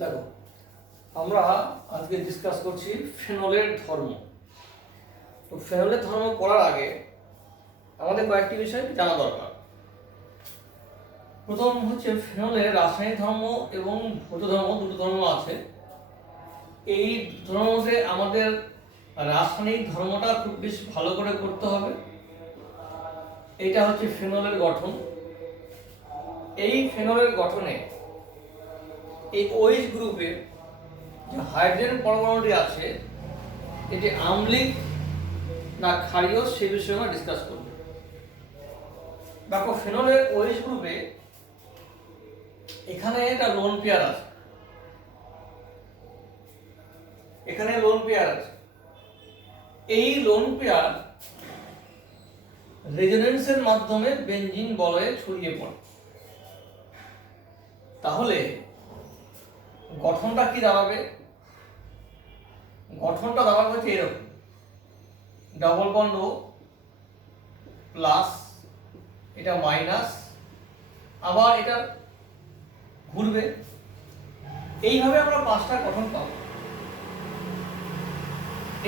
দেখো, আমরা আজকে ডিসকাস করছি ফেনলের ধর্ম। তো ফেনলের ধর্ম পড়ার আগে আমাদের কয়েকটি বিষয় জানা দরকার। প্রথম হচ্ছে ফেনলের রাসায়নিক ধর্ম এবং ভৌত ধর্ম, দুটো ধর্ম আছে। এই ধর্মের মধ্যে আমাদের রাসায়নিক ধর্মটা খুব বেশ ভালো করে করতে হবে। এইটা হচ্ছে ফেনলের গঠন। এই ফেনলের গঠনে এই OH গ্রুপের যে হাইড্রোজেন পরমাণুটি আছে এটি আম্লিক না ক্ষারীয় সেই বিষয়ে আমরা ডিসকাস করব। দেখো, ফেনলের OH গ্রুপে এখানে একটা লোন পেয়ার আছে, এখানে লোন পেয়ার আছে। এই লোন পেয়ার রেজোনেন্সের মাধ্যমে বেনজিন বলয়ে ছড়িয়ে পড়ে। তাহলে গঠনটা কি দাঁড়াবে? গঠনটা দাঁড়াবে হচ্ছে এরকম, ডাবল বন্ড ও প্লাস, এটা মাইনাস, আবার এটা ঘুরবে। এইভাবে আমরা পাঁচটা গঠন পাবো,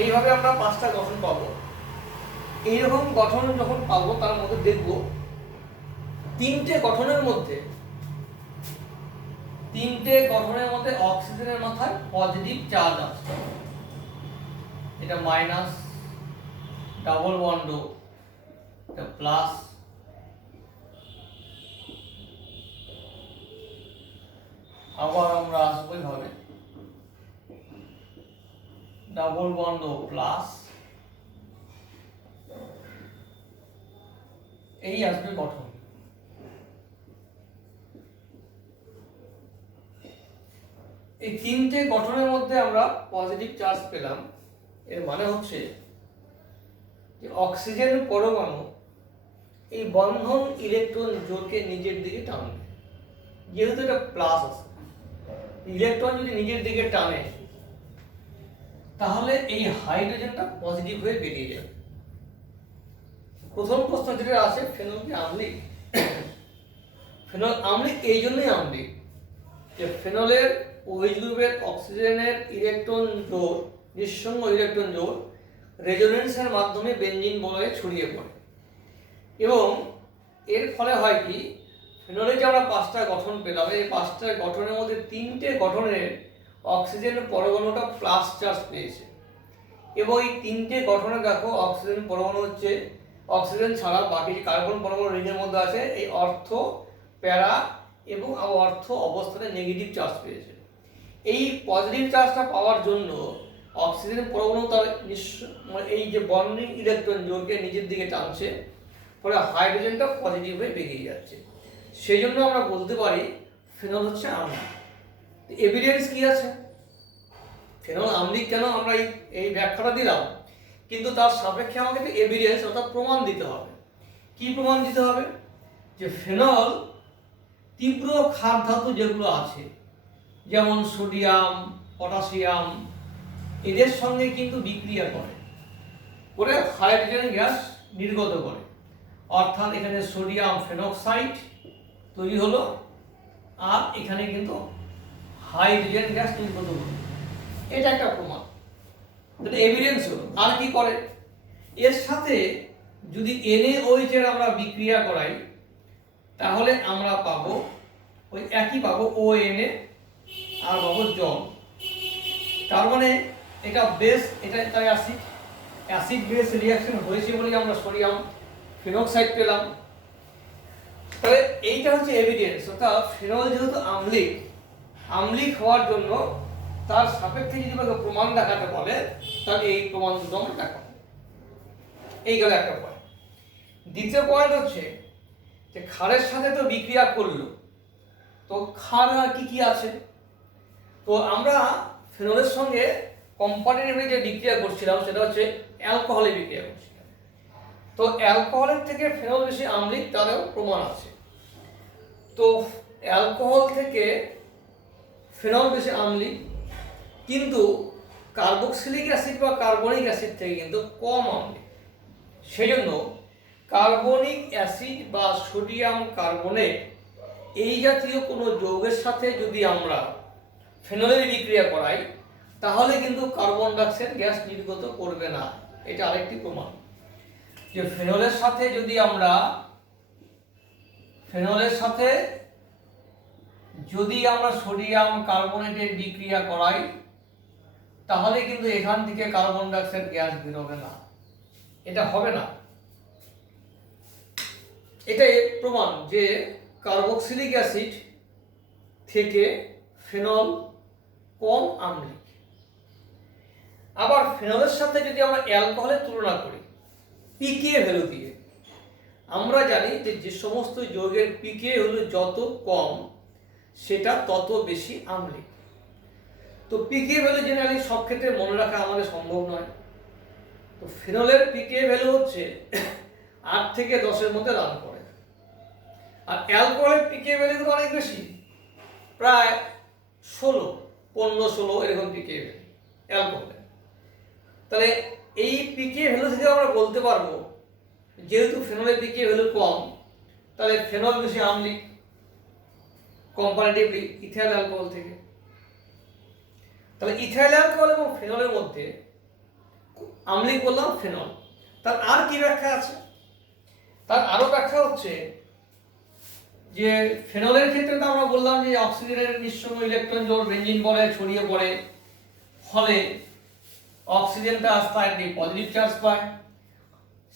এইভাবে আমরা পাঁচটা গঠন পাবো। এইরকম গঠন যখন পাবো তার মধ্যে দেখব তিনটে গঠনের মধ্যে অক্সিজেনের মাথায় পজিটিভ চার্জ আছে। এটা মাইনাস, ডাবল বন্ড, এটা প্লাস, আবার আমরা আসবো এইভাবে, ডাবল বন্ড প্লাস, এই আসবে গঠন। এই তিনটে গঠনের মধ্যে আমরা পজিটিভ চার্জ পেলাম। এর মানে হচ্ছে যে অক্সিজেন পরমাণু এই বন্ধন ইলেকট্রন জোড়কে নিজের দিকে টানবে। যেহেতু এটা প্লাস আছে, ইলেকট্রন যদি নিজের দিকে টানে তাহলে এই হাইড্রোজেনটা পজিটিভ হয়ে বেরিয়ে যাবে। প্রথম প্রশ্ন যেটা আছে, ফেনল কি আম্লিক? ফেনল আম্লিক এই জন্যই আম্লিক যে ফেনলের OH গ্রুপের অক্সিজেনের ইলেকট্রন জোড়, নিঃসঙ্গ ইলেকট্রন জোড় রেজোনেন্সের মাধ্যমে বেনজিন বলয়ে ছড়িয়ে পড়ে। এবং এর ফলে হয় কি, ফেনলে যে আমরা পাঁচটা গঠন পেলাম, এই পাঁচটা গঠনের মধ্যে তিনটে গঠনের অক্সিজেনের পরমাণুটা প্লাস চার্জ পেয়েছে। এবং এই তিনটে গঠনে দেখো, অক্সিজেন পরমাণু হচ্ছে অক্সিজেন ছাড়া বাকি যে কার্বন পরমাণু রিংয়ের মধ্যে আছে এই অর্থ, প্যারা এবং অর্থ অবস্থানে নেগেটিভ চার্জ পেয়েছে। এই পজিটিভ চার্জটা পাওয়ার জন্য অক্সিজেন পরমাণু তার এই যে বন্ডিং ইলেকট্রন জোড়কে নিজের দিকে টানছে, ফলে হাইড্রোজেনটা পজিটিভ হয়ে বেরিয়ে যাচ্ছে। সেই জন্য আমরা বলতে পারি ফেনল হচ্ছে আম্লিক। এভিডেন্স কি আছে ফেনল আম্লিক কেন, আমরা এই ব্যাখ্যাটা দিলাম, কিন্তু তার সাপেক্ষে আমাকে একটা এভিডেন্স অর্থাৎ প্রমাণ দিতে হবে। কি প্রমাণ দিতে হবে? যে ফেনল তীব্র ক্ষার ধাতু যেগুলো আছে, যেমন সোডিয়াম, পটাশিয়াম, এদের সঙ্গে কিন্তু বিক্রিয়া করে হাইড্রোজেন গ্যাস নির্গত করে। অর্থাৎ এখানে সোডিয়াম ফেনক্সাইড তৈরি হলো, আর এখানে কিন্তু হাইড্রোজেন গ্যাস নির্গত হলো। এটা একটা প্রমাণ, এটা এভিডেন্স হলো। আর কি করে? এর সাথে যদি NaOH এর আমরা বিক্রিয়া করাই তাহলে আমরা পাবো ওই একই পাবো ONA আর পাবো জল। তার মানে এটা বেস, এটা তাই অ্যাসিড বেস রিঅ্যাকশন হয়েছে বলেই আমরা সোডিয়াম ফেনক্সাইড পেলাম। তাহলে এইটা হচ্ছে এভিডেন্স। অর্থাৎ ফেনল যেহেতু আম্লিক হওয়ার জন্য তার সাপেক্ষে যদি আমাকে প্রমাণ দেখাতে বলে তাহলে এই প্রমাণ দুটো আমরা দেখাবো। এই গেল একটা পয়েন্ট। দ্বিতীয় পয়েন্ট হচ্ছে যে ক্ষারের সাথে তো বিক্রিয়া করলো, তো ক্ষার আর কি কি আছে? তো আমরা ফেনলের সঙ্গে কম্পারেটিভলি যে বিক্রিয়া করছিলাম সেটা হচ্ছে অ্যালকোহলে বিক্রিয়া করছিলাম। তো অ্যালকোহলের থেকে ফেনল বেশি আম্লিক তারও প্রমাণ আছে। তো অ্যালকোহল থেকে ফেনল বেশি আম্লিক, কিন্তু কার্বক্সিলিক অ্যাসিড বা কার্বনিক অ্যাসিড থেকে কিন্তু কম আম্লিক। সেই জন্য কার্বনিক অ্যাসিড বা সোডিয়াম কার্বনেট এই জাতীয় কোনো যৌগের সাথে যদি আমরা ফেনলের বিক্রিয়া করাই, তাহলে কিন্তু কার্বন ডাইঅক্সাইড গ্যাস নির্গত করবে না। এটা আরেকটি প্রমাণ যে ফেনলের সাথে যদি আমরা সোডিয়াম কার্বনেটের বিক্রিয়া করাই, তাহলে কিন্তু এখান থেকে কার্বন ডাইঅক্সাইড গ্যাস বেরোবে না, এটা হবে না। এটাই প্রমাণ যে কার্বক্সিলিক অ্যাসিড থেকে ফেনল কম আম্লিক। আবার ফেনলের সাথে যদি আমরা অ্যালকোহলের তুলনা করি পিকে ভ্যালু দিয়ে, আমরা জানি যে সমস্ত যৌগের পিকে হলো যত কম সেটা তত বেশি আম্লিক। তো পিকে ভ্যালু জেনারেলি সব ক্ষেত্রে মনে রাখা আমাদের সম্ভব নয়। তো ফেনলের পিকে ভ্যালু হচ্ছে 8 থেকে 10-এর মধ্যে রান করে, আর অ্যালকোহলের পিকে ভ্যালু কিন্তু অনেক বেশি, প্রায় 15-16 এরকম পিকে ভ্যালু অ্যালকোহলের। তাহলে এই পিকে ভ্যালু থেকে আমরা বলতে পারবো যেহেতু ফেনলের পিকে ভ্যালু কম, তাহলে ফেনল বেশি আম্লিক কম্পারেটিভলি ইথাইল অ্যালকোহল থেকে। তাহলে ইথাইল অ্যালকোহল এবং ফেনলের মধ্যে আম্লিক বললাম ফেনল। তার আর কি ব্যাখ্যা আছে? তার আরো ব্যাখ্যা হচ্ছে যে ফেনলের ক্ষেত্রে তো আমরা বললাম যে অক্সিজেনের নিঃসঙ্গ ইলেকট্রন জোড় বেঞ্জিন বলে ছড়িয়ে পড়ে, ফলে অক্সিজেনটা আস্তে আস্তে পজিটিভ চার্জ পায়,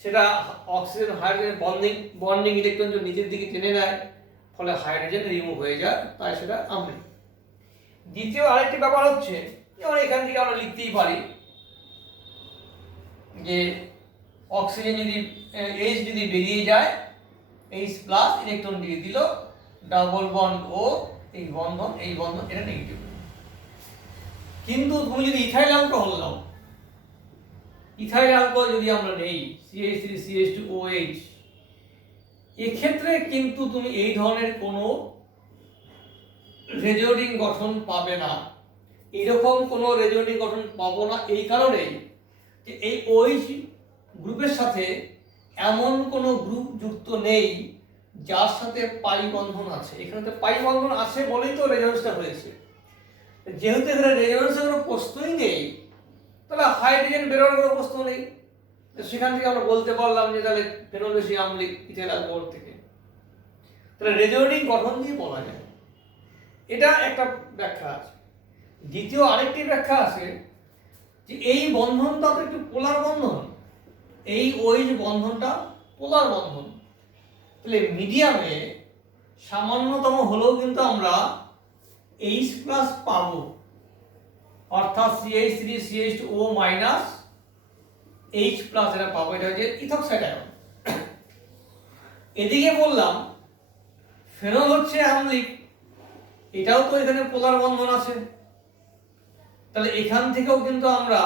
সেটা অক্সিজেন হাইড্রোজেন বন্ডিং ইলেকট্রন জোড় নিচের দিকে টেনে নেয়, ফলে হাইড্রোজেন রিমুভ হয়ে যায়, তাই সেটা আম্লিক। দ্বিতীয় আরেকটি ব্যাপার হচ্ছে, যেমন এখান থেকে আমরা লিখতেই পারি যে অক্সিজেন যদি H যদি বেরিয়ে যায়, H প্লাস ইলেকট্রন দিয়ে দিল, ডাবল বন্ড ও এই বন্ধন এটা নেগেটিভ। কিন্তু তুমি যদি ইথাইল অ্যালকোহল নাও, ইথাইল অ্যালকোহল যদি আমরা নেই CH3CH2OH, এক্ষেত্রে কিন্তু তুমি এই ধরনের কোনো রেজোনেটিং গঠন পাবে না। এরকম কোনো রেজোনেটিং গঠন পাবো না এই কারণেই যে এই OH গ্রুপের সাথে এমন কোনো গ্রুপ যুক্ত নেই যার সাথে পাই বন্ধন আছে। এখানে তো পাই বন্ধন আছে বলেই তো রেজোনেন্সটা হয়েছে। যেহেতু এখানে রেজোনেন্সের কোনো প্রশ্নই নেই, তাহলে হাইড্রোজেন বেরোনোর কোনো প্রশ্ন নেই। সেখান থেকে আমরা বলতে পারলাম যে তাহলে ফেনল বেশি আম্লিক ইথাইল অ্যালকোহল থেকে। তাহলে রেজোনেটিং গঠন দিয়ে বলা যায়, এটা একটা ব্যাখ্যা আছে। দ্বিতীয় আরেকটি ব্যাখ্যা আছে যে এই বন্ধনটা তো একটু পোলার বন্ধন, এই OH বন্ধনটা পোলার বন্ধন। তাহলে মিডিয়ামে সামান্যতম হলেও কিন্তু আমরা H প্লাস পাবো, অর্থাৎ CH3CH2O মাইনাস H প্লাস এটা পাবো, এটা হচ্ছে ইথক্সাইড আয়ন। এদিকে বললাম ফেনল হচ্ছে আম্লিক, এটাও তো এখানে পোলার বন্ধন আছে, তাহলে এখান থেকেও কিন্তু আমরা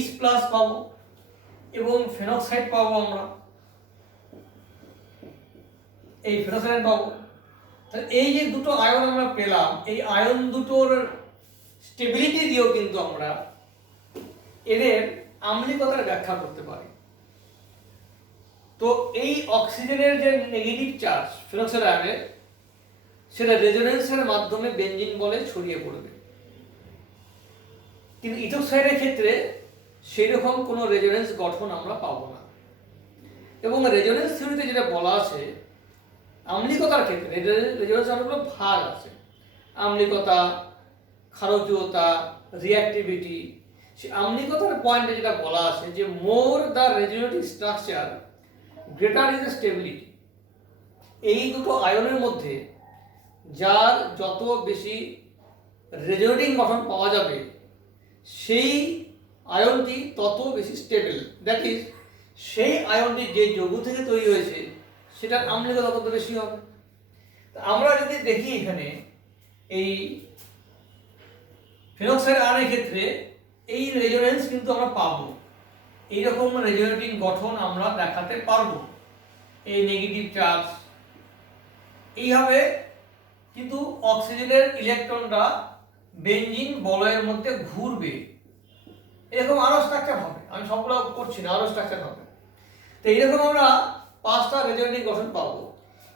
H প্লাস পাবো এবং ফেনক্সাইড পাবো, আমরা এই ফেনক্সাইড পাবো। তাহলে এই যে দুটো আয়ন আমরা পেলাম, এই আয়ন দুটোর স্টেবিলিটি দিয়েও কিন্তু আমরা এদের আম্লিকতার ব্যাখ্যা করতে পারি। তো এই অক্সিজেনের যে নেগেটিভ চার্জ ফেনক্সাইড আয়নের, সেটা রেজোনেন্সের মাধ্যমে বেঞ্জিন বলে ছড়িয়ে পড়বে, কিন্তু ইথক্সাইডের ক্ষেত্রে সেই রকম কোনো রেজোনেন্স গঠন আমরা পাবো না। এবং রেজোনেন্স থিওরিতে যেটা বলা আছে, আম্লিকতার ক্ষেত্রে রেজোনেন্স অনেকগুলো ভাগ আছে, আম্লিকতা, ক্ষারকীয়তা, রিঅ্যাক্টিভিটি। সেই আম্লিকতার পয়েন্টে যেটা বলা আছে যে more the resonative structure greater is the stability. এই দুটো আয়নের মধ্যে যার যত বেশি রেজোনেটিং গঠন পাওয়া যাবে, সেই আয়নটি তত বেশি স্টেবল। দ্যাট ইজ, সেই আয়নটি যে যৌগ থেকে তৈরি হয়েছে সেটার আম্লিকতা তত বেশি হবে। আমরা যদি দেখি এখানে এই ফেনক্সাইড আয়নের ক্ষেত্রে এই রেজোনেন্স কিন্তু আমরা পাবো, এইরকম রেজোনেটিং গঠন আমরা দেখাতে পারবো, এই নেগেটিভ চার্জ এইভাবে। কিন্তু অক্সিজেনের ইলেকট্রনটা বেঞ্জিন বলয়ের মধ্যে ঘুরবে, এরকম আরো স্ট্রাকচার হবে, আমি সবগুলো করছি না, আরো স্ট্রাকচার হবে। তো এইরকম আমরা 5টা রেজোনেটিং গঠন পাবো,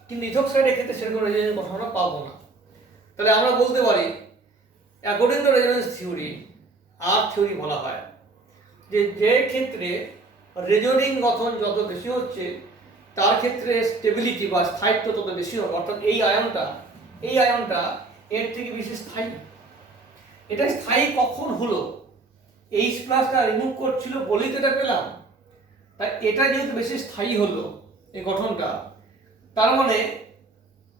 কিন্তু ইথক্সাইডের ক্ষেত্রে সেরকম রেজোনেটিং গঠন আমরা পাবো না। তাহলে আমরা বলতে পারি অ্যাকর্ডিং টু রেজোনেন্স থিওরি আর থিওরি বলা হয় যে ক্ষেত্রে রেজোনিং গঠন যত বেশি হচ্ছে তার ক্ষেত্রে স্টেবিলিটি বা স্থায়িত্ব তত বেশি হবে, অর্থাৎ এই আয়নটা এর থেকে বেশি স্থায়ী। এটা স্থায়ী কখন হলো? এইচ প্লাসটা রিমুভ করছিল বলেই তো এটা পেলাম। তাই এটা যেহেতু বেশি স্থায়ী হলো এই গঠনটা, তার মানে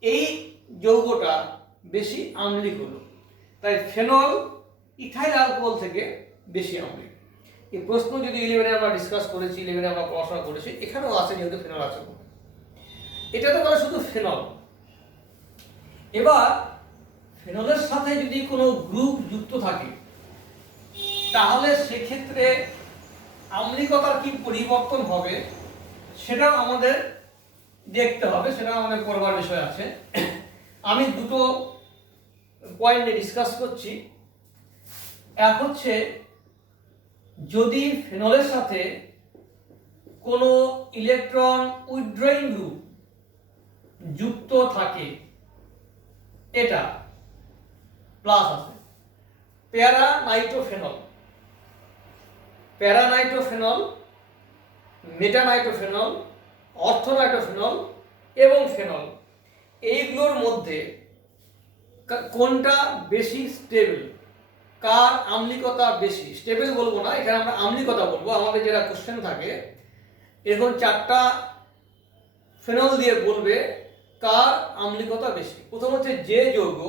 এই যৌগটা বেশি আম্লিক হলো। তাই ফেনল ইথাইল অ্যালকোহল থেকে বেশি আম্লিক। এই প্রশ্ন যদি 11-এ আমরা ডিসকাস করেছি, 11-এ আমরা পড়াশোনা করেছি, এখানেও আছে, যেহেতু ফেনল আছে। এটা তো গেল শুধু ফেনল। এবার ফেনলের সাথে যদি কোনো গ্রুপ যুক্ত থাকে তাহলে সেক্ষেত্রে আম্লিকতার কি পরিবর্তন হবে সেটাও আমাদের দেখতে হবে, সেটা আমাদের পড়বার বিষয় আছে। আমি দুটো পয়েন্ট নিয়ে ডিসকাস করছি। এক হচ্ছে, যদি ফেনলের সাথে কোনো ইলেকট্রন উইথড্রয়িং গ্রুপ যুক্ত থাকে, এটা প্লাস আছে, প্যারানাইট্রোফেনল, মেটানাইট্রোফেনল, অর্থোনাইট্রোফেনল এবং ফেনল, এইগুলোর মধ্যে কোনটা বেশি স্টেবল, কার আম্লিকতা বেশি? স্টেবল বলবো না, এখানে আমরা আম্লিকতা বলবো। আমাদের যেটা কোশ্চেন থাকে, এরকম 4টা ফেনল দিয়ে বলবে কার আম্লিকতা বেশি। প্রথম হচ্ছে, যে যৌগ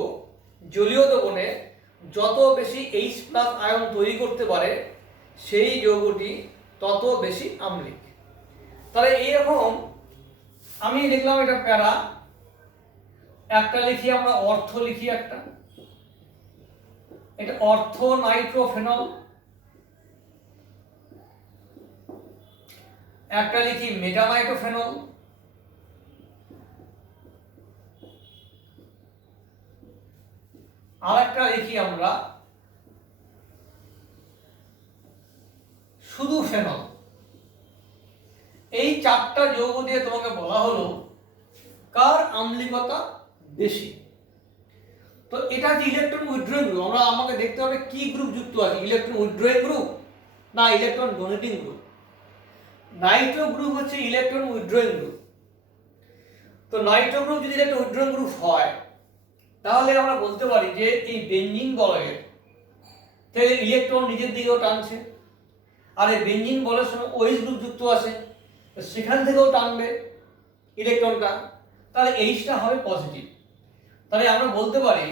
জলীয় দ্রবণে যত বেশি H+ আয়ন তৈরি করতে পারে সেই যৌগটি তত বেশি আম্লিক। তাহলে এইরকম আমি লিখলাম এটা প্যারা, একটা লিখি আমরা অর্থ, লিখি একটা, এটা অর্থো নাইট্রোফেনল, একটা লিখি মেটানাইট্রোফেনল, আর একটা লিখি আমরা শুধু ফেনল। এই 4টা যৌগ দিয়ে তোমাকে বলা হলো কার আম্লিকতা বেশি। তো এটা যে ইলেকট্রন উইথড্রয়িং গ্রুপ, আমাকে দেখতে হবে কি গ্রুপ যুক্ত আছে, ইলেকট্রন উইথড্রয়িং গ্রুপ না electron donating group. Nitro group হচ্ছে ইলেকট্রন উইথড্রয়িং গ্রুপ। তো নাইট্রো গ্রুপ যদি ইলেকট্রন উইথড্রয়িং গ্রুপ হয়, তাহলে আমরা বলতে পারি যে এই বেঞ্জিন বলয়ের থেকে ইলেকট্রন নিজের দিকেও টানছে, আর এই বেঞ্জিন বলের সঙ্গে OH গ্রুপ যুক্ত আছে, সেখান থেকেও টানবে ইলেকট্রনটা, তাহলে Hটা হবে পজিটিভ। তাহলে আমরা বলতে পারি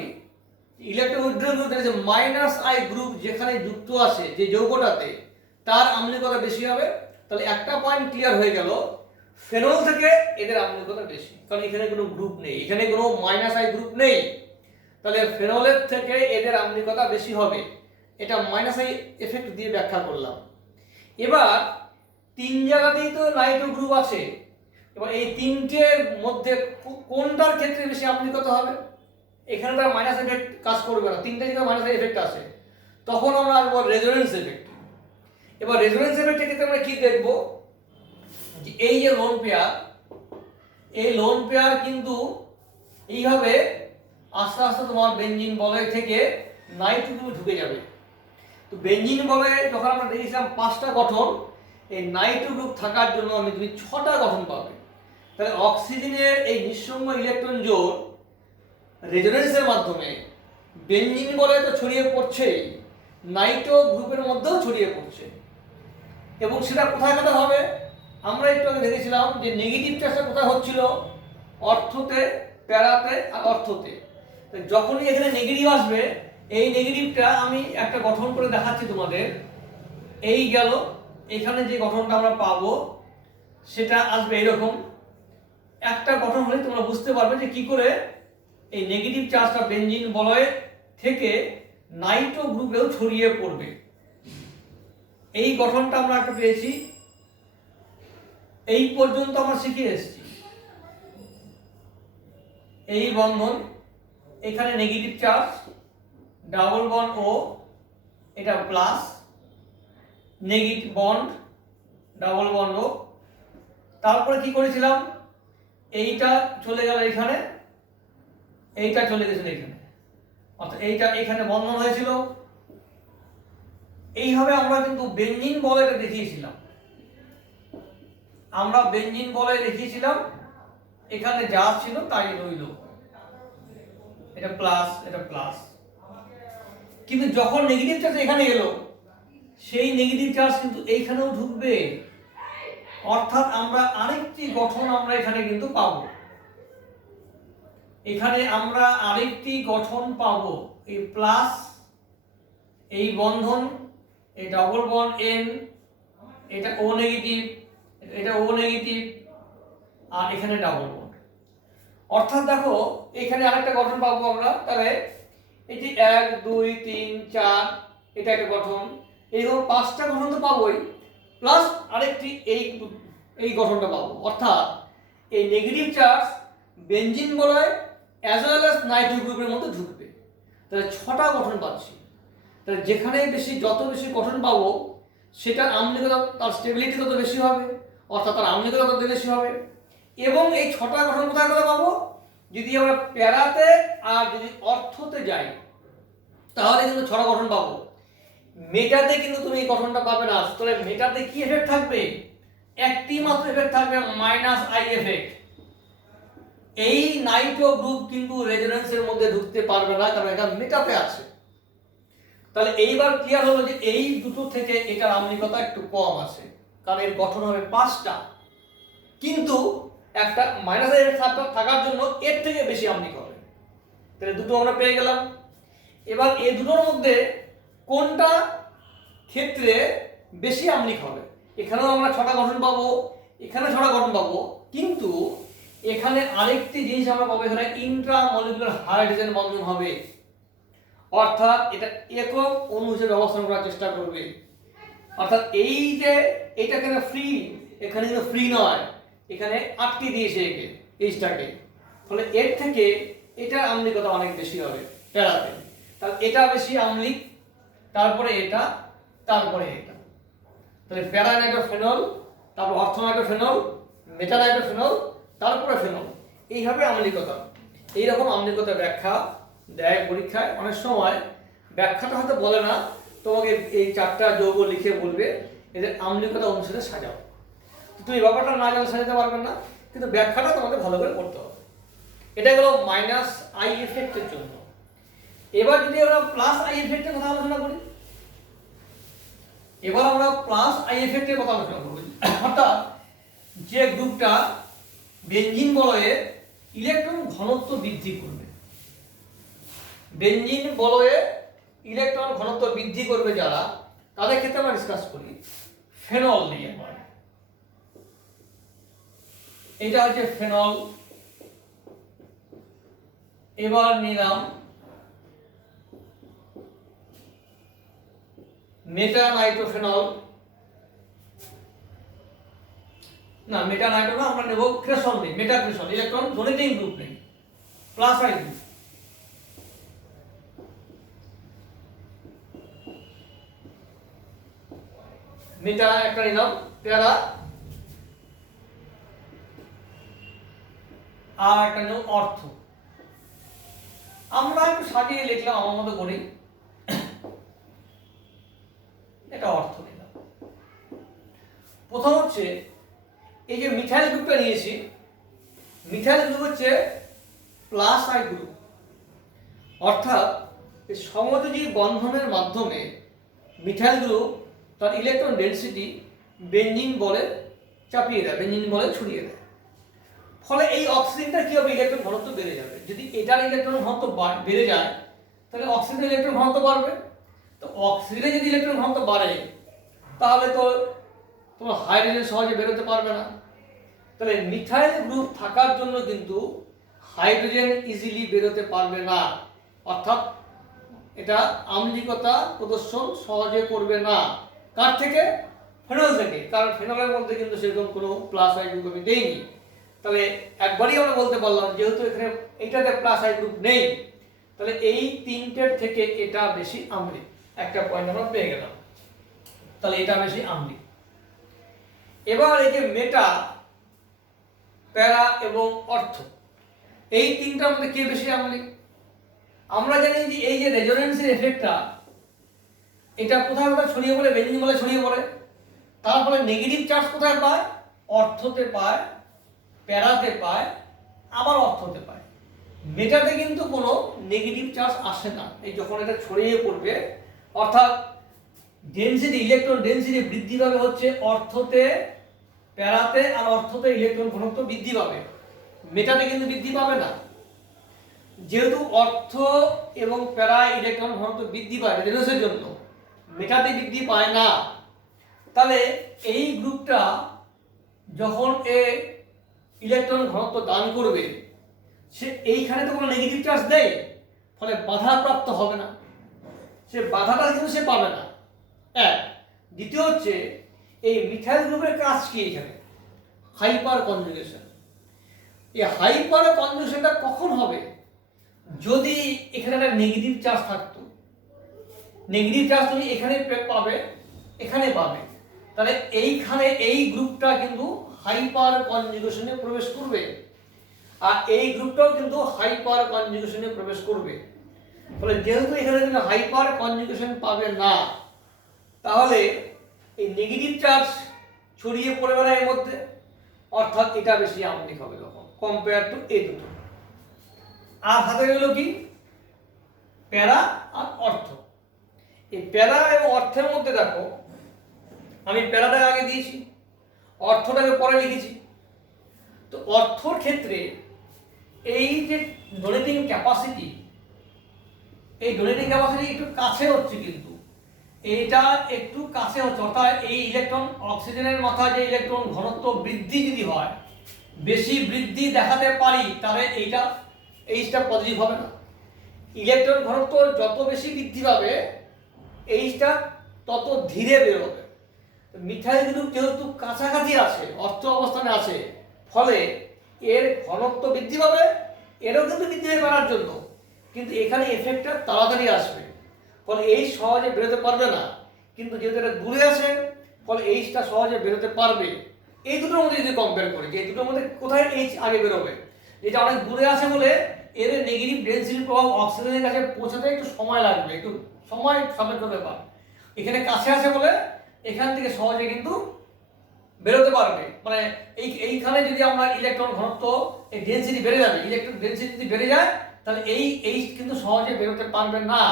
ইলেকট্রন উইথড্রয়িং গ্রুপ যে -I গ্রুপ যেখানে যুক্ত আছে যে যৌগটাতে, তার আম্লিকতা বেশি হবে। তাহলে একটা পয়েন্ট ক্লিয়ার হয়ে গেল, ফেনল থেকে এদের আম্লিকতা বেশি, কারণ এখানে কোনো গ্রুপ নেই, এখানে কোনো -I গ্রুপ নেই। তাহলে ফেনলের থেকে এদের আম্লিকতা বেশি হবে, এটা -I এফেক্ট দিয়ে ব্যাখ্যা করলাম। এবার 3 জায়গাতেই তো নাইট্রো গ্রুপ আছে, এবার এই 3টের মধ্যে কোনটার ক্ষেত্রে বেশি আম্লিকতা হবে? এখানে তার মাইনাস এফেক্ট কাজ করবে না, 3টে জায়গায় মাইনাস এফেক্ট আছে, তখন আমরা আসবো রেজোনেন্স এফেক্ট। এবার রেজোনেন্স এফেক্টের ক্ষেত্রে আমরা কি দেখবো, যে এই যে লোন পেয়ার, এই লোন পেয়ার কিন্তু এইভাবে আস্তে আস্তে তোমার বেঞ্জিন বলয় থেকে নাইট্রো গ্রুপে ঢুকে যাবে। তো বেঞ্জিন বলয়ে যখন আমরা দেখেছিলাম 5টা গঠন, এই নাইট্রো গ্রুপ থাকার জন্য তুমি 6টা গঠন পাবে। তাহলে অক্সিজেনের এই নিঃসঙ্গ ইলেকট্রন জোড় রেজোনেন্সের মাধ্যমে বেঞ্জিন বলয়ে তো ছড়িয়ে পড়ছেই, নাইট্রো গ্রুপের মধ্যেও ছড়িয়ে পড়ছে। এবং সেটা কোথায় কোথায় হবে, আমরা একটু আগে দেখেছিলাম যে নেগেটিভ চার্জটা কোথায় হচ্ছিল, অর্থতে, প্যারাতে আর অর্থতে। যখনই এখানে নেগেটিভ আসবে, এই নেগেটিভটা আমি একটা গঠন করে দেখাচ্ছি তোমাদের। এই গেল, এখানে যে গঠনটা আমরা পাবো সেটা আসবে এরকম একটা গঠন হলে তোমরা বুঝতে পারবে যে কি করে এই নেগেটিভ চার্জটা বেঞ্জিন বলয় থেকে নাইট্রো গ্রুপেও ছড়িয়ে পড়বে। এই গঠনটা আমরা একটা পেয়েছি, এই পর্যন্ত আমরা শিখে এসেছি। এই বন্ধন, এখানে নেগেটিভ চার্জ, ডাবল বন্ড ও, এটা plus, negative bond, double bond ও। তারপরে কি করেছিলাম, এইটা চলে গেল এখানে, এইটা চলে গেছিল এখানে, অর্থাৎ এইটা এখানে বন্ধন হয়েছিল। এইভাবে আমরা কিন্তু বেঞ্জিন বলে এটা দেখিয়েছিলাম, আমরা বেঞ্জিন বলে দেখিয়েছিলাম, এখানে যা ছিল তাই রইল, এটা প্লাস এটা প্লাস। কিন্তু যখন নেগেটিভ চার্জ এখানে এলো, সেই নেগেটিভ চার্জ কিন্তু এইখানেও ঢুকবে, অর্থাৎ আমরা আরেকটি গঠন আমরা এখানে কিন্তু পাবো, এখানে আমরা আরেকটি গঠন পাবো, এই প্লাস, এই বন্ধন, এই ডবল বন্ড এন, এটা ও নেগেটিভ, এটা ও নেগেটিভ, আর এখানে ডাবল বন্ড। অর্থাৎ দেখো এখানে আরেকটা গঠন পাবো আমরা, তাহলে এই যে 1 2 3 4 এটা একটা গঠন, এইরকম 5টা গঠন তো পাবোই, প্লাস আরেকটি এই গঠনটা পাবো। অর্থাৎ এই নেগেটিভ চার্জ বেঞ্জিন বলয় অ্যাজ ওয়েল অ্যাজ নাইট্রো গ্রুপের মধ্যে ঢুকবে, তাহলে 6টা গঠন পাচ্ছি। তাহলে যেখানে যত বেশি গঠন পাবো, সেটার আম্লিকতা, তার স্টেবিলিটি তত বেশি হবে, অর্থাৎ তার আম্লিকতা তত বেশি হবে। এবং এই 6টা গঠন কোথায় কোথায় পাবো? যদি আমরা প্যারাতে আর যদি অর্থতে যাই, তাহলে কিন্তু 6টা গঠন পাবো। মেটাতে কিন্তু তুমি এই গঠনটা পাবে না। তাহলে মেটাতে কি এফেক্ট থাকবে? একটি মাত্র এফেক্ট থাকবে, মাইনাস আই এফেক্ট। এই নাইট্রো গ্রুপ কিন্তু রেজোনেন্সের মধ্যে ঢুকতে পারবে না, কারণ এটা মেটাতে আছে। তাহলে এইবার ক্লিয়ার হলো যে এই দুটো থেকে এটার আম্লিকতা একটু কম আছে, কারণ এর গঠন হবে 5টা, কিন্তু একটা মাইনাস আই এফেক্ট থাকার জন্য এর থেকে বেশি আম্লিক হবে। তাহলে দুটো আমরা পেয়ে গেলাম। এবার এই দুটোর মধ্যে কোনটা ক্ষেত্রে বেশি আম্লিক হবে? এখানেও আমরা 6টা গঠন পাবো, এখানে 6টা গঠন পাবো, কিন্তু এখানে আরেকটি জিনিস আমরা পাবো, এখানে ইন্ট্রামলিকুলার হাইড্রোজেন বন্ধন হবে, অর্থাৎ এটা একক অণু হিসেবে অবস্থান করার চেষ্টা করবে। অর্থাৎ এই যে এটা এখানে ফ্রি, এখানে কিন্তু ফ্রি নয়, এখানে আটকে দিয়েছে একে, এইটাকে। ফলে এর থেকে এটার আম্লিকতা অনেক বেশি হবে প্যারাতে। তাহলে এটা বেশি আম্লিক, তারপরে এটা, তারপরে এটা। তাহলে প্যারানাইট্রোফেনল, তারপর অর্থোনাইট্রোফেনল, মেটানাইট্রোফেনল, তারপরে ফেনল। এইভাবে আম্লিকতা, এইরকম আম্লিকতা ব্যাখ্যা দেয় পরীক্ষায়। অনেক সময় ব্যাখ্যাটা হয়তো বলে না, তোমাকে এই 4টা যৌগ লিখে বলবে এদের আম্লিকতা অনুসারে সাজাও। তুমি ব্যাপারটা না জানলে সাজাতে পারবে না, কিন্তু ব্যাখ্যাটা তোমাকে ভালো করে করতে হবে। এটা গেল মাইনাস আই এফেক্টের জন্য। এবার যদি আমরা প্লাস আই এফেক্টের কথা আলোচনা করি, এবার আমরা প্লাস আই এফেক্টের কথা আলোচনা করব। অর্থাৎ যে গ্রুপটা বেঞ্জিন বলয়ে ইলেকট্রন ঘনত্ব বৃদ্ধি করবে, বেঞ্জিন বলয়ে ইলেকট্রন ঘনত্ব বৃদ্ধি করবে যারা, তাদের ক্ষেত্রে আমরা ডিসকাস করি ফেনল নিয়ে। এটা হচ্ছে ফেনল। এবার নিলাম মেটানাইট্রোফেনল, না মেটানাইট্রো না, আমরা নেব ক্রেসন নেই, মেটাক্রেসন, ইলেকট্রন ডোনেটিং গ্রুপ নেই, প্লাস আই গ্রুপ। মেটা একটা নিলাম, প্যারা, আর একটা নেব অর্থ। আমরা একটু সাজিয়ে লিখলাম আমার মতো করি, এটা অর্থ নিলাম। প্রথম হচ্ছে এই যে মিথাইল গ্রুপটা নিয়েছি, মিথাইল গ্রুপ হচ্ছে প্লাস আই গ্রুপ, অর্থাৎ এই সমযোজী বন্ধনের মাধ্যমে মিথাইল গ্রুপ তার ইলেকট্রন ডেনসিটি বেঞ্জিন বলে চাপিয়ে দেয়, বেঞ্জিন বলে ছড়িয়ে দেয়। ফলে এই অক্সিজেনটা কি হবে? ইলেকট্রন ঘনত্ব বেড়ে যাবে। যদি এটার ইলেকট্রন ঘনত্ব বেড়ে যায়, তাহলে অক্সিজেনের ইলেকট্রন ঘনত্ব বাড়বে। তো অক্সিজেনের যদি ইলেকট্রন ঘনত্ব বাড়ে, তাহলে তো তোমার হাইড্রোজেন সহজে বেরোতে পারবে না। তাহলে মিথাইল গ্রুপ থাকার জন্য কিন্তু হাইড্রোজেন ইজিলি বেরোতে পারবে না, অর্থাৎ এটা আম্লিকতা প্রদর্শন সহজে করবে না। কার থেকে? ফেনল থেকে। কারণ ফেনলের মধ্যে কিন্তু সেরকম কোনো প্লাস আই গ্রুপ আমি দেইনি। তাহলে একবারই আমরা বলতে পারলাম, যেহেতু এখানে এটাতে প্লাস আই গ্রুপ নেই, তাহলে এই তিনটের থেকে এটা বেশি আম্লিক। একটা পয়েন্ট আমরা পেয়ে গেলাম, তাহলে এটা বেশি আম্লিক। এবার এই যে মেটা, প্যারা এবং অর্থ, এই তিনটার মধ্যে কে বেশি আম্লিক? আমরা জানি যে এই যে রেজোনেন্সের এফেক্টটা, এটা কোথায় কোথায় ছড়িয়ে পড়ে, বেঞ্জিন বলে ছড়িয়ে পড়ে। তার ফলে নেগেটিভ চার্জ কোথায় পায়? অর্থতে পায়, প্যারাতে পায়, আবার অর্থতে পায়। মেটাতে কিন্তু কোনো নেগেটিভ চার্জ আসে না। এই যখন এটা ছড়িয়ে পড়বে, অর্থাৎ ডেনসিটি, ইলেকট্রন ডেনসিটি বৃদ্ধি পাবে হচ্ছে অর্থতে, প্যারাতে, আর অর্থতে ইলেকট্রন ঘনত্ব বৃদ্ধি পাবে, মেটাতে কিন্তু বৃদ্ধি পাবে না। যেহেতু অর্থ এবং প্যারায় ইলেকট্রন ঘনত্ব বৃদ্ধি পায় রেজোনেন্সের জন্য, মেটাতে বৃদ্ধি পায় না, তাহলে এই গ্রুপটা যখন ইলেকট্রন ঘনত্ব দান করবে, সে এইখানে তো কোনো নেগেটিভ চার্জ দেয়, ফলে বাধাপ্রাপ্ত হবে না, সে বাধাটা কিন্তু সে পাবে না। এক। দ্বিতীয় হচ্ছে এই মিথাইল গ্রুপের কাজ কি? এখানে হাইপার কনজুগেশন। এই হাইপার কনজুগেশনটা কখন হবে? যদি এখানে একটা নেগেটিভ চার্জ থাকতো, নেগেটিভ চার্জ তুমি এখানে পাবে, এখানে পাবে, তাহলে এইখানে এই গ্রুপটা কিন্তু হাইপার কনজুগেশনে প্রবেশ করবে, আর এই গ্রুপটাও কিন্তু হাইপার কনজুগেশনে প্রবেশ করবে। ফলে যেহেতু এখানে তুমি হাইপার কনজুগেশন পাবে না, তাহলে এই নেগেটিভ চার্জ ছড়িয়ে পড়বে না এর মধ্যে, অর্থাৎ এটা বেশি আম্লিক হবে তখন কম্পেয়ার টু এই দুটো। আর হাতে গেল কি? প্যারা আর অর্থ। এই প্যারা এবং অর্থের মধ্যে দেখো, আমি প্যারাটাকে আগে দিয়েছি, অর্থটাকে পরে লিখেছি। তো অর্থর ক্ষেত্রে এই যে ডোনেটিং ক্যাপাসিটি, এই ডোনেটিং ক্যাপাসিটি একটু কাছে হচ্ছে, কিন্তু এইটা একটু কাছে হচ্ছে, অর্থাৎ এই ইলেকট্রন অক্সিজেনের মাথায় যে ইলেকট্রন ঘনত্ব বৃদ্ধি যদি হয়, বেশি বৃদ্ধি দেখাতে পারি, তাহলে এইটা পজিটিভ হবে না। ইলেকট্রন ঘনত্ব যত বেশি বৃদ্ধি পাবে, এইটা তত ধীরে বেরোবে। মিথাইল গ্রুপ যেহেতু কাছাকাছি আছে, অর্থ অবস্থানে আছে, ফলে এর ঘনত্ব বৃদ্ধি পাবে, এরও কিন্তু বৃদ্ধি হয়ে পারার জন্য, কিন্তু এখানে এফেক্টটা তাড়াতাড়ি আসবে, ফলে এই সহজে বেরোতে পারবে না। কিন্তু যেহেতু এটা দূরে আছে, ফলে এইচটা সহজে বেরোতে পারবে। এই দুটোর মধ্যে যদি কম্পেয়ার করি, যে এই দুটোর মধ্যে কোথায় এইচ আগে বেরোবে, যেটা অনেক দূরে আছে বলে এর নেগেটিভ ডেনসিটির প্রভাব অক্সিজেনের কাছে পৌঁছাতে একটু সময় লাগবে, একটু সময় সাপেক্ষ ব্যাপার। এখানে কাছে আছে বলে এখান থেকে সহজে কিন্তু বেরোতে পারবে। মানে এইখানে যদি আমরা ইলেকট্রন ঘনত্ব, এই ডেনসিটি বেড়ে যাবে, ইলেকট্রন ডেনসিটি যদি বেড়ে যায়, তাহলে এই কিন্তু সহজে বেরোতে পারবে না।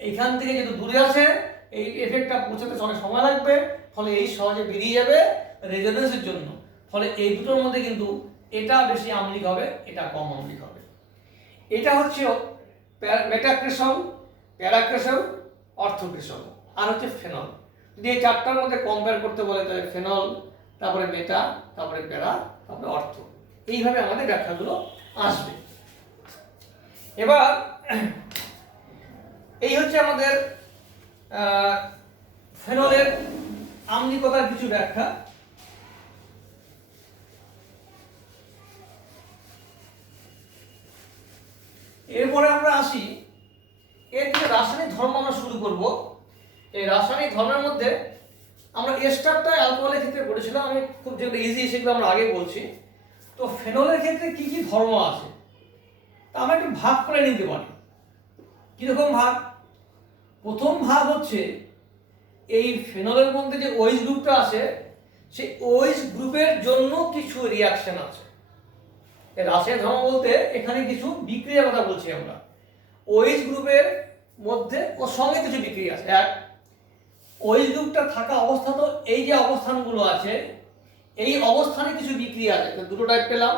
এইখান থেকে যেহেতু দূরে আছে, এই এফেক্টটা পৌঁছাতে অনেক সময় লাগবে, ফলে এই সহজে বেরিয়ে যাবে রেজোনেন্সের জন্য। ফলে এই দুটোর মধ্যে কিন্তু এটা বেশি আম্লিক হবে, এটা কম আম্লিক হবে। এটা হচ্ছে মেটাক্রেশন, প্যারাক্রেশন, অর্থক্রেশন, আর হচ্ছে ফেনল। যদি এই চারটার মধ্যে কম্পেয়ার করতে বলে, তাহলে ফেনল, তারপরে মেটা, তারপরে প্যারা, তারপরে অর্থ, এইভাবে আমাদের ব্যাখ্যাগুলো আসবে। এবার এই হচ্ছে আমাদের ফেনলের আম্লিকতার কিছু ব্যাখ্যা। এরপরে আমরা আসি এর যে রাসায়নিক ধর্ম আমরা শুরু করব। এই রাসায়নিক ধর্মের মধ্যে আমরা এস্টারটা অ্যালকোহলের ক্ষেত্রে পড়েছিলাম, আমি খুব যেগুলো ইজি সেগুলো আমরা আগে বলছি। তো ফেনলের ক্ষেত্রে কি কি ধর্ম আছে তা আমরা একটু ভাগ করে নিতে পারি। কিরকম ভাগ? প্রথম ভাগ হচ্ছে এই ফেনলের মধ্যে যে ওইচ গ্রুপটা আছে, সেই ওইচ গ্রুপের জন্য কিছু রিয়াকশন আছে। রাসায়নিক ধর্ম বলতে এখানে কিছু বিক্রিয়ার কথা বলছি আমরা। ওইচ গ্রুপের মধ্যে ওর সঙ্গে কিছু বিক্রিয়া আছে। এক, ওইচ গ্রুপটা থাকা অবস্থা, তো এই যে অবস্থানগুলো আছে, এই অবস্থানে কিছু বিক্রিয়া আছে, দুটো টাইপ পেলাম।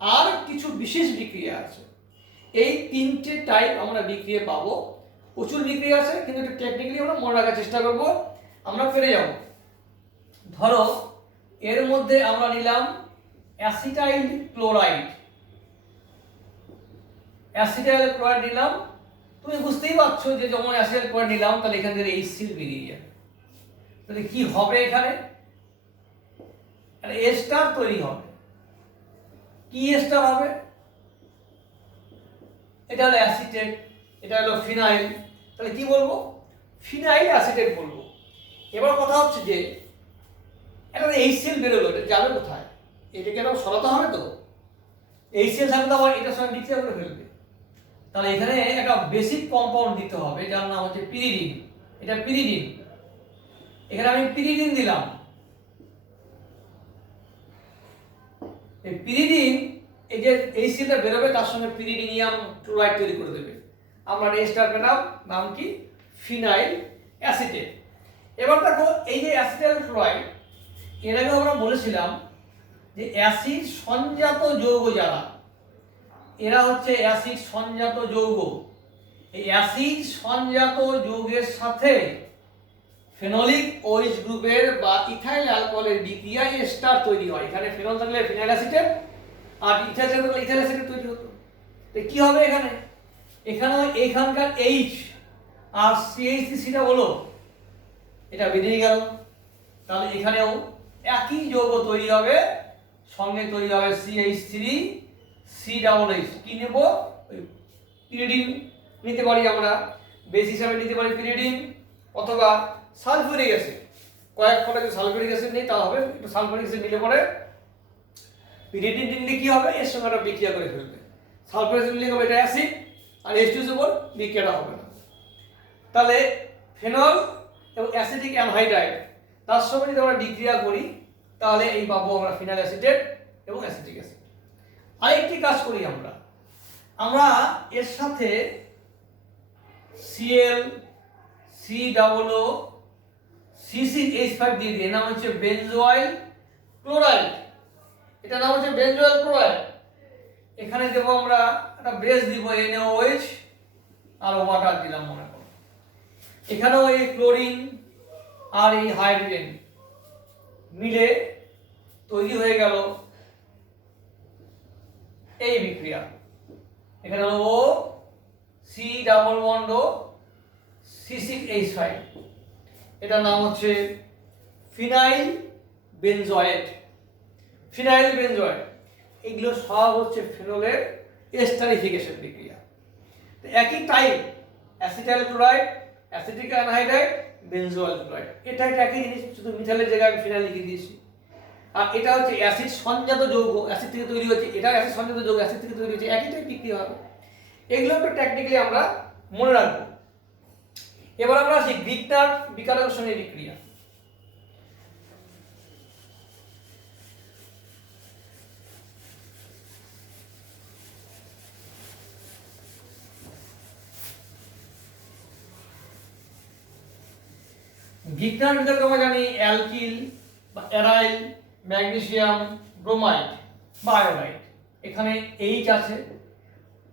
আর কিছু বিশেষ বিক্রিয়া আছে। এই তিনটে টাইপ আমরা বিক্রিয়া পাবো। প্রচুর বিক্রিয়া আছে, কিন্তু একটু টেকনিক্যালি আমরা মনে রাখার চেষ্টা করবো, আমরা পেরে যাব। ধরো এর মধ্যে আমরা নিলাম অ্যাসিটাইল ক্লোরাইড, অ্যাসিটাইল ক্লোরাইড নিলাম। তুমি বুঝতেই পারছো যে যখন অ্যাসিটাইল ক্লোরাইড নিলাম, তাহলে এখান থেকে HCl বেরিয়ে যাবে। তাহলে কি হবে? এখানে এস্টার তৈরি হবে। কি এস্টার হবে? এটা হলো অ্যাসিটেট, এটা হলো ফিনাইল। তাহলে কি বলবো? ফিনাইল অ্যাসিটেট বলবো। এবার কথা হচ্ছে যে এটা HCl বেরোলো, এটা যাবে কোথায়? এটাকে এরকম সরাতে হবে। তো HCl থাকলে আবার এটার সঙ্গে বিক্রিয়া করে ফেলবে, তাহলে এখানে একটা বেসিক কম্পাউন্ড দিতে হবে যার নাম হচ্ছে পিরিডিন। এটা পিরিডিন, এখানে আমি পিরিডিন দিলাম। এই পিরিডিন, এই যে HCl বেরোবে তার সঙ্গে পিরিডিনিয়াম ক্লোরাইড তৈরি করে দেবে। আমরা এস্টার পেলাম নাম কি, ফিনাইল অ্যাসিটেট। এবার দেখো এই যে অ্যাসিটাইল ক্লোরাইড, এর আগে আমরা বলেছিলাম যে অ্যাসিড সংজাত যৌগ যারা, এরা হচ্ছে অ্যাসিড সংজাত যৌগ। এই অ্যাসিড সংজাত যৌগের সাথে ফেনলিক OH গ্রুপের বা ইথাইল অ্যালকোহলের বিক্রিয়ায় এস্টার তৈরি হয়। এখানে ফেনল থাকলে ফিনাইল অ্যাসিটেট আর ইথাইল থাকলে ইথাইল অ্যাসিটেট তৈরি হতো। তো কি হবে এখানে, এখানেও এইখানকার H আর CH3টা হলো, এটা বেরিয়ে গেল। তাহলে এখানেও একই যৌগ তৈরি হবে, সঙ্গে তৈরি হবে CH3CH। কি নেব, পিরিডিন নিতে পারি আমরা, বেস হিসাবে নিতে পারি পিরিডিন, অথবা সালফিউরিক অ্যাসিড। কয়েক ফোঁটা যদি সালফিউরিক অ্যাসিড নেই তাও হবে, একটু সালফিউরিক অ্যাসিড নিলে পরে পিরিডিন নিলে কি হবে, এর সঙ্গে একটা বিক্রিয়া করে ফেলবে। সালফিউরিক অ্যাসিড নিলে হবে এটা অ্যাসিড, আর H2 এর উপর বিক্রিয়াটা হবে না। তাহলে ফেনল এবং অ্যাসিটিক অ্যানহাইড্রাইড তার সঙ্গে যদি আমরা বিক্রিয়া করি তাহলে এই পাবো আমরা ফিনাইল অ্যাসিটেট এবং অ্যাসিটিক অ্যাসিড। আরেকটি কাজ করি আমরা, আমরা এর সাথে Cl COO C6H5 দিয়ে দিই, এর নাম হচ্ছে বেনজোয়াইল ক্লোরাইড। এটা নাম হচ্ছে বেনজোয়াইল ক্লোরাইড। এখানে দেব আমরা একটা বেস দিব NaOH আর ওয়াটার দিলাম মনে করো। এখানেও এই ক্লোরিন আর এই হাইড্রোজেন মিলে তৈরি হয়ে গেল এই বিক্রিয়া। এখানে হলো O C double bond O C6H5, এটার নাম হচ্ছে ফিনাইল বেনজয়েট। ফিনাইল বেনজয়েট এগুলো সব হচ্ছে ফেনলের এস্টারিফিকেশন বিক্রিয়া। তো একই type, acetyl chloride, acetic anhydride, benzoyl chloride, এটা একই জিনিস, শুধু মিথাইলের জায়গায় আমি ফিনাইল লিখে দিয়েছি। আর এটা হচ্ছে অ্যাসিড সংজাত যৌগ, অ্যাসিড থেকে তৈরি হচ্ছে, এটা অ্যাসিড সংজাত যৌগ, অ্যাসিড থেকে তৈরি হচ্ছে, একই টাইপ বিক্রিয়া হবে। এগুলো একটু টেকনিক্যালি আমরা মনে রাখবো। এবার আমরা আসি গ্রিগনার বিকারকের সঙ্গে বিক্রিয়া। গ্রিগনার বিকারক আমরা জানি অ্যালকিল বা অ্যারাইল, ম্যাগনেসিয়াম ব্রোমাইড বা আয়োডাইড। এখানে H আছে,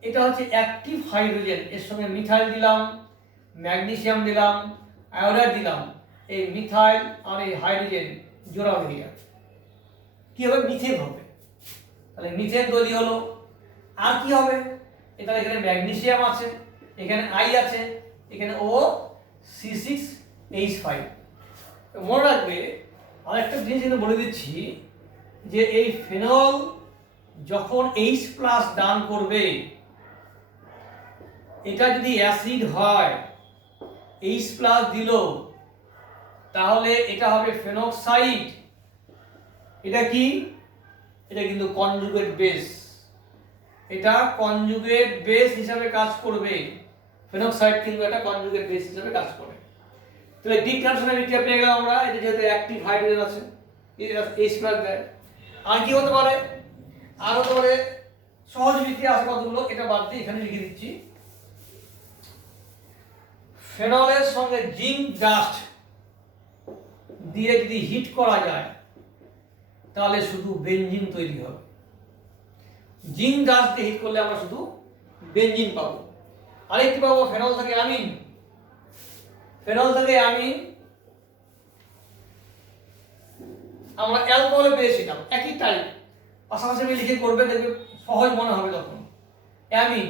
এটা হচ্ছে অ্যাক্টিভ হাইড্রোজেন, এর সঙ্গে মিথাইল দিলাম, ম্যাগনেসিয়াম দিলাম, আয়োডাইড দিলাম। এই মিথাইল আর এই হাইড্রোজেন জোড়া হয়ে যাবে, কি হবে, মিথেন হবে। তাহলে মিথেন তৈরি হলো। আর কি হবে, এটা এখানে ম্যাগনেসিয়াম আছে, এখানে I আছে, এখানে O C6H5। মনে রাখবে আরেকটা জিনিস এখানে বলে দিচ্ছি, যে এই ফেনল যখন H+ দান করবে, এটা যদি অ্যাসিড হয়, H+ দিল, তাহলে এটা হবে ফেনক্সাইড। এটা কি, এটা কিন্তু কনজুগেট বেস, এটা কনজুগেট বেস হিসাবে কাজ করবে। ফেনক্সাইড কিন্তু একটা কনজুগেট বেস হিসাবে কাজ করে। তাহলে ডিকানশনে বিক্রিয়া পেয়ে গেলাম আমরা, এটা যেহেতু অ্যাক্টিভ হাইড্রোজেন আছে, H+ দেয়। আর কি হতে পারে, আর হতে পারে সহজ বিক্রিয়া আছে কতগুলো, এটা বাদ দিয়ে এখানে লিখে দিচ্ছি। ফেনলের সঙ্গে জিঙ্ক ডাস্ট দিয়ে যদি হিট করা যায় তাহলে শুধু বেনজিন তৈরি হবে। জিঙ্ক ডাস্ট দিয়ে হিট করলে আমরা শুধু বেনজিন পাবো। আরেকটি পাবো ফেনল থেকে অ্যামিন। ফেনল থেকে অ্যামিন আমরা অ্যালকোহলে পেয়েছিলাম, একই টাইপ, পাশাপাশি লিখে করবে, দেখবে সহজ মনে হবে তখন। অ্যামিন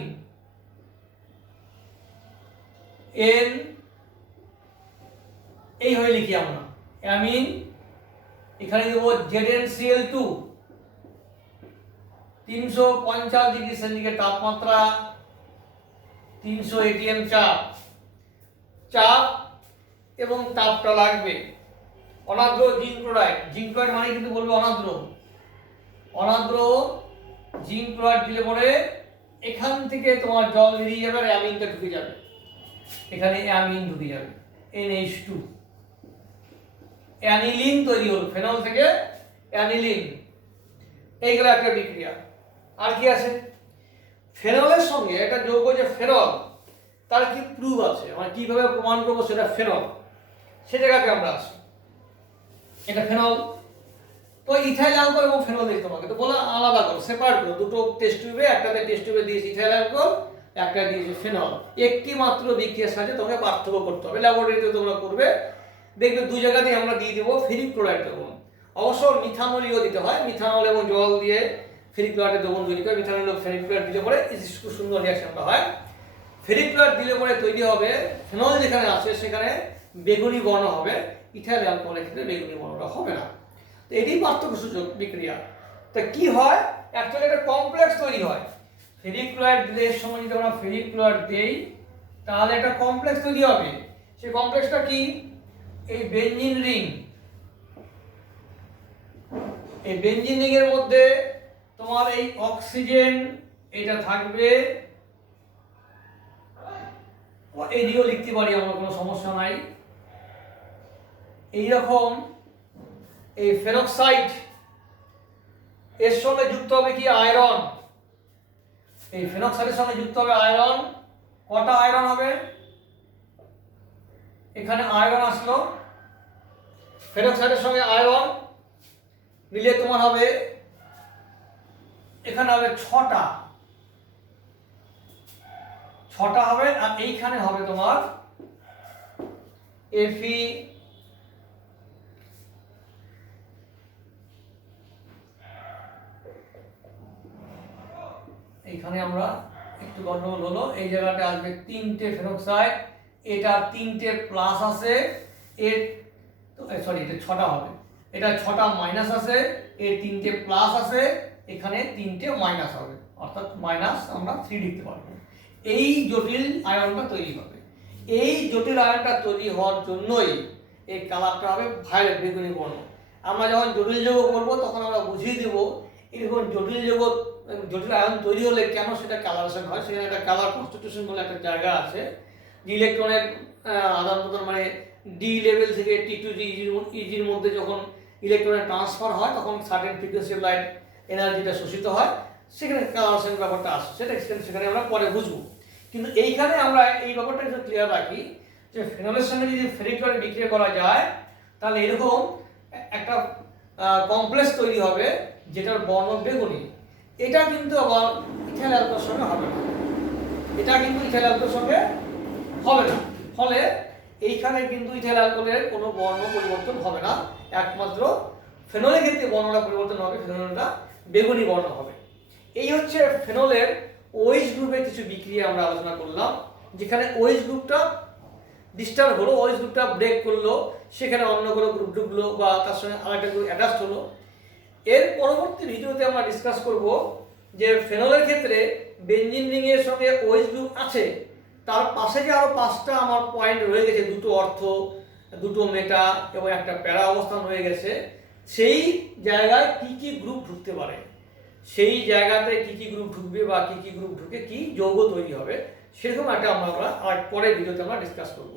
N এইভাবে লিখি আমরা অ্যামিন। এখানে দেবো ZnCl2, 350 ডিগ্রি সেন্টিগ্রেড তাপমাত্রা, 300 atm চাপ এবং তাপটা লাগবে। অনাদ্র জিঙ্ক ক্লোরাইড, জিঙ্ক ক্লোরাইড মানে কিন্তু বলবো অনাদ্র, অনাদ্র জিঙ্ক ক্লোরাইড দিলে পরে এখান থেকে তোমার জল বেরিয়ে যাবে আর অ্যামিনটা ঢুকে যাবে, এখানে অ্যামিন ঢুকে যাবে, NH2 অ্যানিলিন তৈরি হলো, ফেনল থেকে অ্যানিলিন, এইগুলো একটা বিক্রিয়া। আর কি আছে, ফেনলের সঙ্গে একটা যৌগ যে ফেনল, তার কি প্রুফ আছে, মানে কিভাবে প্রমাণ করবো সেটা ফেনল, সে জায়গাতে আমরা আসি। এটা ফেনল, তো ইথাইল অ্যালকোহল এবং ফেনল দিয়েছি তোমাকে, তো বলো আলাদা করো, সেপারেট করো, দুটো টেস্ট টিউবে, একটাতে টেস্ট টিউবে দিয়েছি ইথাইল অ্যালকোহল, একটা দিয়েছি ফেনল। একটি মাত্র বিক্রিয়ার সাথে তোমাকে পার্থক্য করতে হবে, ল্যাবরেটরিতে তোমরা করবে, দেখবে দুই জায়গাতেই আমরা দিয়ে দেবো ফেরিক ক্লোরাইড দ্রবণ। অবশ্য মিথানলিও দিতে হয়, মিথানল এবং জল দিয়ে ফেরিক ক্লোরাইডের দ্রবণ তৈরি করে, মিথানল এবং ফেরিক ক্লোরাইড দিলে পরে খুব সুন্দর রিয়াকশনটা হয়। ফেরিক ক্লোরাইড দিলে পরে তৈরি হবে ফেনল, যেখানে আছে সেখানে বেগুনি বর্ণ হবে, ইথাইল অ্যালকোহলের ক্ষেত্রে বেগুনি বর্ণটা হবে না। তো এটি পার্থক্য সূচক বিক্রিয়া। তা কি হয়, অ্যাকচুয়ালি একটা কমপ্লেক্স তৈরি হয়, ফেরিক ক্লোরাইড দিলে এর সময় যদি আমরা ফেরিক ক্লোরাইড দেই তাহলে একটা কমপ্লেক্স তৈরি হবে। সেই কমপ্লেক্সটা কি, এই বেনজিন রিং, এই বেনজিন রিং এর মধ্যে তোমার এই অক্সিজেন এটা থাকবে, এদিকেও লিখতে পারি আমরা, কোনো সমস্যা নাই। এইরকম এই ফেরক্সাইড, এর সঙ্গে যুক্ত হবে কি আয়রন, এই ফেনক্সাইডের সঙ্গে যুক্ত হবে আয়রন। কটা আয়রন হবে, এখানে আয়রন আসলো, ফেনক্সাইডের সঙ্গে আয়রন মিলে তোমার হবে, এখানে হবে ছটা হবে, আর এইখানে হবে তোমার Fe, এইখানে আমরা একটু গন্ডগোল হলো, এই জায়গাটা আসবে তিনটে ফেনক্সাইড, এটা তিনটে প্লাস আছে, এর সরি এটা ছটা হবে, এটা ছটা মাইনাস আছে, এর তিনটে প্লাস আছে, এখানে তিনটে মাইনাস হবে, অর্থাৎ মাইনাস আমরা 3 লিখতে পারবো। এই জটিল আয়নটা তৈরি হবে, এই জটিল আয়নটা তৈরি হওয়ার জন্যই এই কালারটা হবে ভায়োলেট, বেগুনি বর্ণ। আমরা যখন জটিল যৌগ করবো তখন আমরা বুঝিয়ে দেবো এরকম জটিল আয়ন তৈরি হলে কেন সেটা কালারেশন হয়। সেখানে একটা কালার কনস্টিটিউশন বলে একটা জায়গা আছে, যে ইলেকট্রনের আদান প্রদান, মানে ডি লেভেল থেকে T2 ইজির মধ্যে যখন ইলেকট্রনের ট্রান্সফার হয় তখন সার্টেন ফ্রিকোয়েন্সি অফ লাইট এনার্জিটা শোষিত হয়, সেখানে কালারেশন ব্যাপারটা আসে, সেটা সেখানে আমরা পরে বুঝবো। কিন্তু এইখানে আমরা এই ব্যাপারটা একটু ক্লিয়ার রাখি যে ফেনলের সঙ্গে যদি ফেরিক ক্লোরাইড বিক্রিয়া করা যায় তাহলে এরকম একটা কমপ্লেক্স তৈরি হবে যেটার বর্ণ বেগুনি। এটা কিন্তু আবার ইথাইল অ্যালকোহলের সঙ্গে হবে না, এটা কিন্তু ইথাইল অ্যালকোহলের সঙ্গে হবে না, ফলে এইখানে কিন্তু ইথাইল অ্যালকোহলের কোনো বর্ণ পরিবর্তন হবে না, একমাত্র ফেনলের ক্ষেত্রে বর্ণটা পরিবর্তন হবে, ফেনলটা বেগুনি বর্ণ হবে। এই হচ্ছে ফেনলের OH গ্রুপের কিছু বিক্রিয়া আমরা আলোচনা করলাম, যেখানে OH গ্রুপটা ডিস্টার্ব হলো, OH গ্রুপটা ব্রেক করলো, সেখানে অন্য কোনো গ্রুপ ঢুকলো বা তার সঙ্গে আরেকটা গ্রুপ অ্যাটাচড হলো। এর পরবর্তী ভিডিওতে আমরা ডিসকাস করব যে ফেনলের ক্ষেত্রে বেনজিন রিং এর সঙ্গে OH গ্রুপ আছে, তার পাশে যে আরো 5টা আমার পয়েন্ট রয়ে গেছে, দুটো অর্থ, দুটো মেটা এবং একটা প্যারা অবস্থান রয়ে গেছে, সেই জায়গায় কি কি গ্রুপ ঢুকতে পারে, সেই জায়গাতে কি কি গ্রুপ ঢুকবে বা কি কি গ্রুপ ঢুকে কি যৌগ তৈরি হবে, সেরকম একটা আমরা পরের ভিডিওতে আমরা ডিসকাস করব।